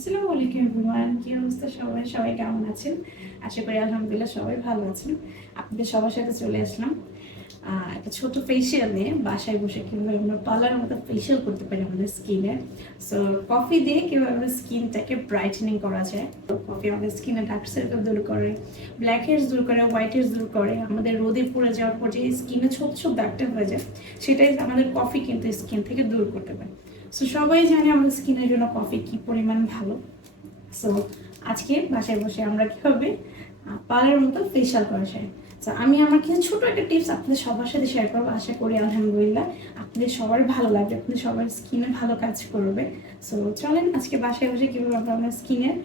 আসসালামু আলাইকুম এভরিওয়ান, কি অবস্থা সবাই? সবাই কেমন আছেন? আশা করি আলহামদুলিল্লাহ সবাই ভালো আছেন। আপনাদের সবার সাথে চলে আসলাম একটা ছোট ফেসিয়াল নিয়ে। বাসায় বসে কীভাবে আমরা পার্লারের মতো ফেসিয়াল করতে পারি আমাদের স্কিনে। সো কফি দিয়ে কীভাবে আমাদের স্কিনটাকে ব্রাইটেনিং করা যায়। তো কফি আমাদের স্কিনে ডার্ক সার্কেল দূর করে, ব্ল্যাক হেডস দূর করে, হোয়াইট হেডস দূর করে। আমাদের রোদে পড়ে যাওয়ার পর যে স্কিনে ছোট ছোট দাগটা হয়ে যায়, সেটাই আমাদের কফি কিন্তু স্কিন থেকে দূর করতে পারে। সো সবাই জানে আমাদের স্কিনের জন্য কফি কি পরিমাণ ভালো। সো আজকে বাসায় বসে আমরা কীভাবে পার্লারের মতো ফেশিয়াল করা যায়। তো আমি আমার কিছু ছোট একটা টিপস আপনাদের সবার সাথে শেয়ার করবো। আশা করি আলহামদুলিল্লাহ আপনাদের সবার ভালো লাগবে, আপনাদের সবার স্কিনে ভালো কাজ করবে। সো চলেন আজকে বাসায় বসে কীভাবে আমরা আমাদের স্কিনের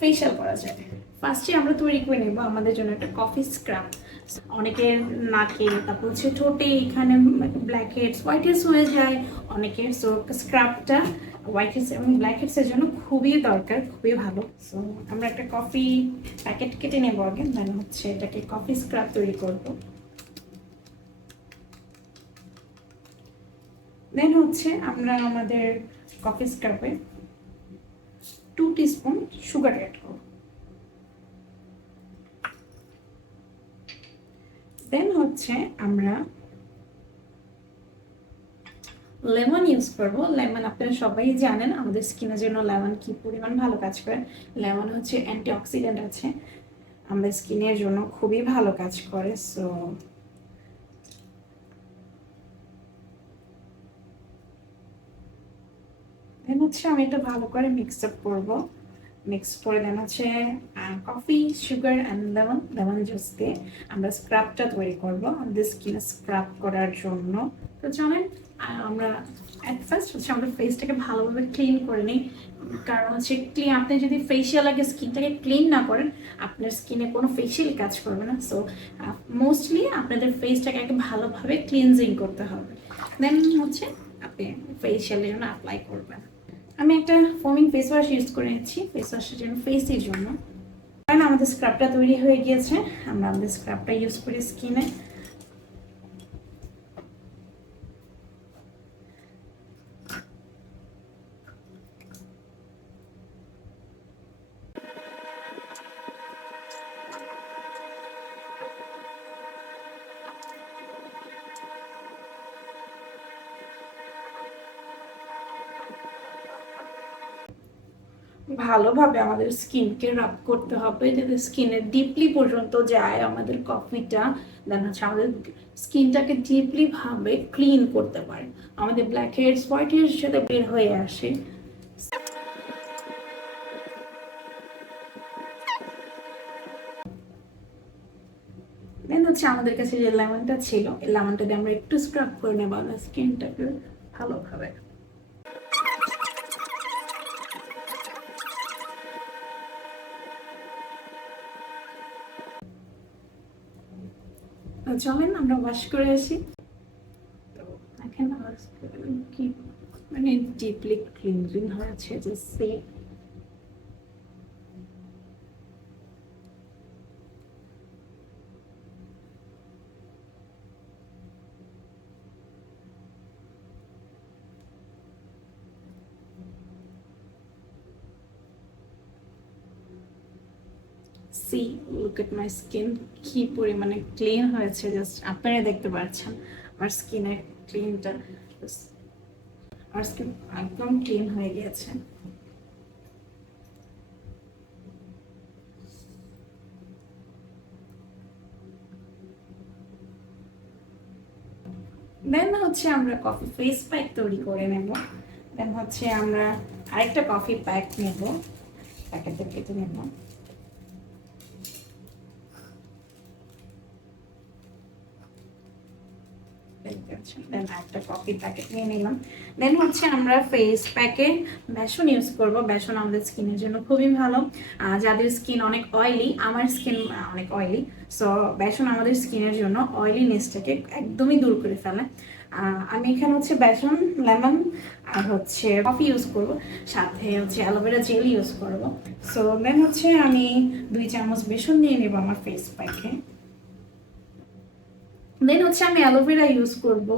ফেশিয়াল করা যায়। ফার্স্টে আমরা তৈরি করে নেব আমাদের জন্য একটা কফি স্ক্রাব। অনেকের নাকে, তারপর হচ্ছে ঠোঁটে এখানে ব্ল্যাক হেডস হোয়াইট হেডস হয়ে যায় অনেকের। সো স্ক্রাবটা হোয়াইট হেডস এবং ব্ল্যাক হেডসের জন্য খুবই দরকার, খুবই ভালো। সো আমরা একটা কফি প্যাকেট কেটে নেবো আগে, দেন হচ্ছে এটাকে কফি স্ক্রাব তৈরি করব। দেন হচ্ছে আমরা আমাদের কফি স্ক্রাবে 2 টিস্পুন সুগার অ্যাড করব। দেন হচ্ছে আমরা লেমন ইউজ করব। লেমন আপনারা সবাই জানেন আমাদের স্কিনের জন্য লেমন কি পরিমাণ ভালো কাজ করে। লেমন হচ্ছে অ্যান্টিঅক্সিডেন্ট আছে, আমাদের স্কিনের জন্য খুবই ভালো কাজ করে। সো দেন হচ্ছে আমি এটা ভালো করে মিক্স আপ করবো। মিক্স করে দেন হচ্ছে coffee, sugar and lemon juice দিয়ে আমরা স্ক্রাবটা তৈরি করবো আমাদের স্কিনে স্ক্রাব করার জন্য। তো জানেন আমরা অ্যাট ফার্স্ট হচ্ছে আমরা ফেসটাকে ভালোভাবে ক্লিন করে নিই। কারণ হচ্ছে আপনি যদি ফেসিয়াল আগে স্কিনটাকে ক্লিন না করেন, আপনার স্কিনে কোনো ফেসিয়াল কাজ করবে না। সো মোস্টলি আপনাদের ফেসটাকে আগে ভালোভাবে ক্লিনজিং করতে হবে, দেন হচ্ছে আপনি ফেসিয়ালের জন্য অ্যাপ্লাই করবেন। আমি একটা ফোমিং ফেস ওয়াশ ইউজ করে নিচ্ছি ফেস ওয়াশের জন্য, ফেসের জন্য। কারণ আমাদের স্ক্রাবটা তৈরি হয়ে গিয়েছে, আমরা আমাদের স্ক্রাবটা ইউজ করি স্কিনে। ভালোভাবে আমাদের স্কিনকে রাব করতে হবে যাতে স্কিনের ডিপলি পর্যন্ত যায় আমাদের কফিটা। দেন হচ্ছে আমাদের স্কিনটাকে ডিপলি ভাবে ক্লিন করতে পারে, আমাদের ব্ল্যাক হেডস হোয়াইট হেডস সাথে বের হয়ে আসে। দেন হচ্ছে আমাদের কাছে যে লেমনটা ছিল, এই লেমনটা দিয়ে আমরা একটু স্ক্রাব করে নেবো আমাদের স্কিনটাকে ভালোভাবে। চলেন আমরা ওয়াশ করে আসি। তো এখন আমার কি মানে ডিপলি ক্লিনজিং হয়েছে যে সে see look at my skin কি পরিমাণে ক্লিন হয়েছে, জাস্ট আপনারা দেখতে পাচ্ছেন আমার স্কিনের ক্লিনটা। আমার স্কিন একদম ক্লিন হয়ে গিয়েছে। দেন হচ্ছে আমরা কফি ফেস প্যাক তৈরি করে নেব। দেন হচ্ছে আমরা আরেকটা কফি প্যাক নেব, প্যাকেটে কেটে নেব। দেন একটা কফি প্যাকেট নিয়ে নিলাম। দেন হচ্ছে আমরা ফেস প্যাকে বেসন ইউজ করব। বেসন আমাদের স্কিনের জন্য খুবই ভালো। যাদের স্কিন অনেক অয়েলি, আমার স্কিন অনেক অয়েলি, সো বেসন আমাদের স্কিনের জন্য অয়েলিনেসটাকে একদমই দূর করে ফেলে। আমি এখানে হচ্ছে বেসন, লেমন আর হচ্ছে কফি ইউজ করব, সাথে হচ্ছে অ্যালোভেরা জেল ইউজ করব। সো দেন হচ্ছে আমি 2 চামচ বেসন নিয়ে নেব আমার ফেস প্যাকে। দেন হচ্ছে আমি অ্যালোভেরা ইউজ করব,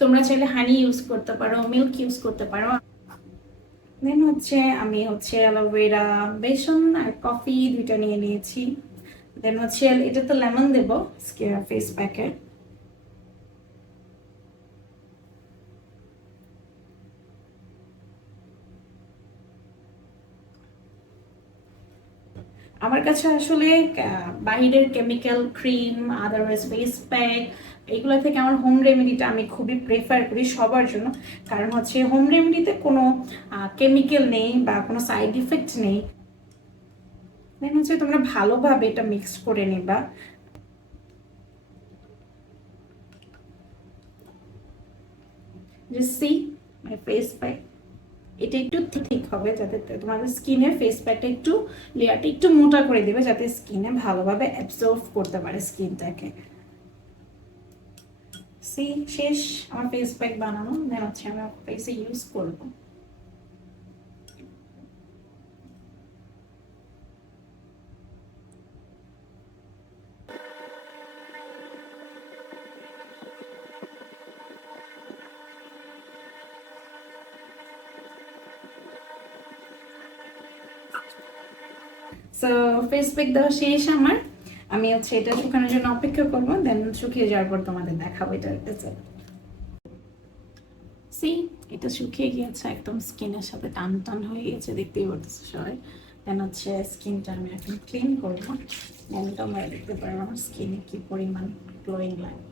তোমরা চাইলে হানি ইউজ করতে পারো, মিল্ক ইউজ করতে পারো। দেন হচ্ছে আমি হচ্ছে অ্যালোভেরা, বেসন আর কফি দুইটা নিয়ে নিয়েছি। দেন হচ্ছে এটা তো লেমন দেবো ফেস প্যাকে। আমার কাছে আসলে বাহিরের chemical cream, otherwise face pack, এগুলো থেকে আমার হোম রেমেডিটা আমি খুবই প্রেফার করি সবার জন্য। কারণ হচ্ছে হোম রেমেডিতে কোনো কেমিক্যাল নেই বা কোনো সাইড ইফেক্ট নেই। দেন হচ্ছে তোমরা ভালোভাবে এটা মিক্স করে নিবা। সি মাই ফেস প্যাক, এটা একটু ঠিক হবে যাতে তোমাদের স্কিনের ফেস প্যাকটা একটু লেয়ারটা একটু মোটা করে দেবে, যাতে স্কিনে ভালোভাবে অ্যাবজর্ব করতে পারে স্কিনটাকে। সি শেষ আমার ফেস প্যাক বানানো। দেন হচ্ছে আমি ফেসে ইউজ করবো। সো ফেস প্যাক দেওয়া শেষ আমার। আমি হচ্ছে এটা শুকানোর জন্য অপেক্ষা করবো, দেন শুকিয়ে যাওয়ার পর তোমাদের দেখাবো এটা রেজাল্ট। সি এটা শুকিয়ে গিয়েছে, একদম স্কিনের সাথে টান টান হয়ে গেছে, দেখতেই পারতেছো সবাই। দেন হচ্ছে স্কিনটা আমি এখন ক্লিন করবো। দেন তোমরা দেখতে পারো আমার স্কিনে কি পরিমাণ গ্লোয়িং লাগে।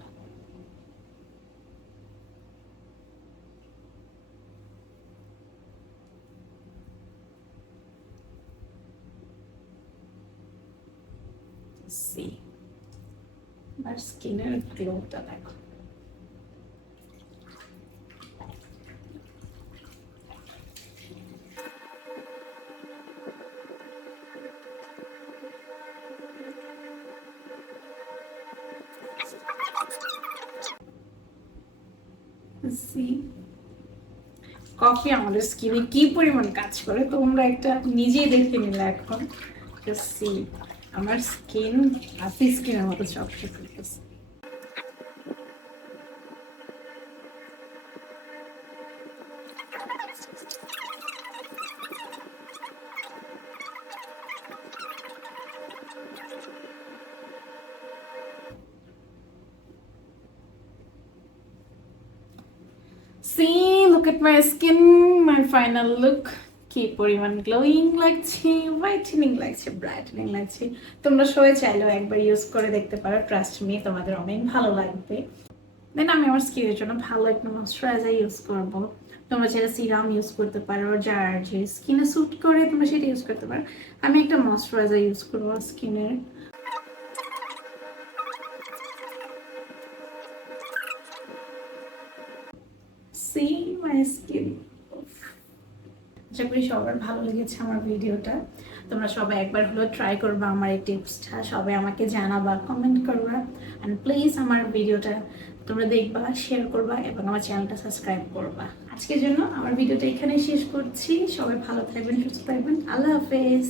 সি আমার স্কিনের গ্লোটা দেখো। কফি আমাদের স্কিনে কি পরিমাণ কাজ করে তোমরা একটা নিজেই দেখে নিলে এখন। সি আমার স্কিন হাসি স্কিনের মতো চকচক করতেছে। See, look at my skin, my final look. কি পরিমাণ গ্লোয়িং লাগছে, হোয়াইটেনিং লাগছে, ব্রাইটেনিং লাগছে। তোমরা সবাই চাইলেও একবার ইউজ করে দেখতে পারো, ট্রাস্ট মি তোমাদের অনেক ভালো লাগবে। দেন আমি আমার স্কিনের জন্য ভালো একটা ময়শ্চারাইজার ইউজ করবো। তোমরা চাইলে সিরাম ইউজ করতে পারো, যার যে স্কিনে স্যুট করে তোমরা সেটা ইউজ করতে পারো। আমি একটা ময়শ্চারাইজার ইউজ করবো স্কিনের। See my skin. আশা করি সবার ভালো লেগেছে আমার ভিডিওটা। তোমরা সবাই একবার হলো ট্রাই করবা আমার এই টিপসটা, সবাই আমাকে জানাবা, কমেন্ট করবা, অ্যান্ড প্লিজ আমার ভিডিওটা তোমরা দেখবা, শেয়ার করবা এবং আমার চ্যানেলটা সাবস্ক্রাইব করবা। আজকের জন্য আমার ভিডিওটা এখানেই শেষ করছি। সবাই ভালো থাকবেন, সুস্থ থাকবেন। আল্লাহ হাফেজ।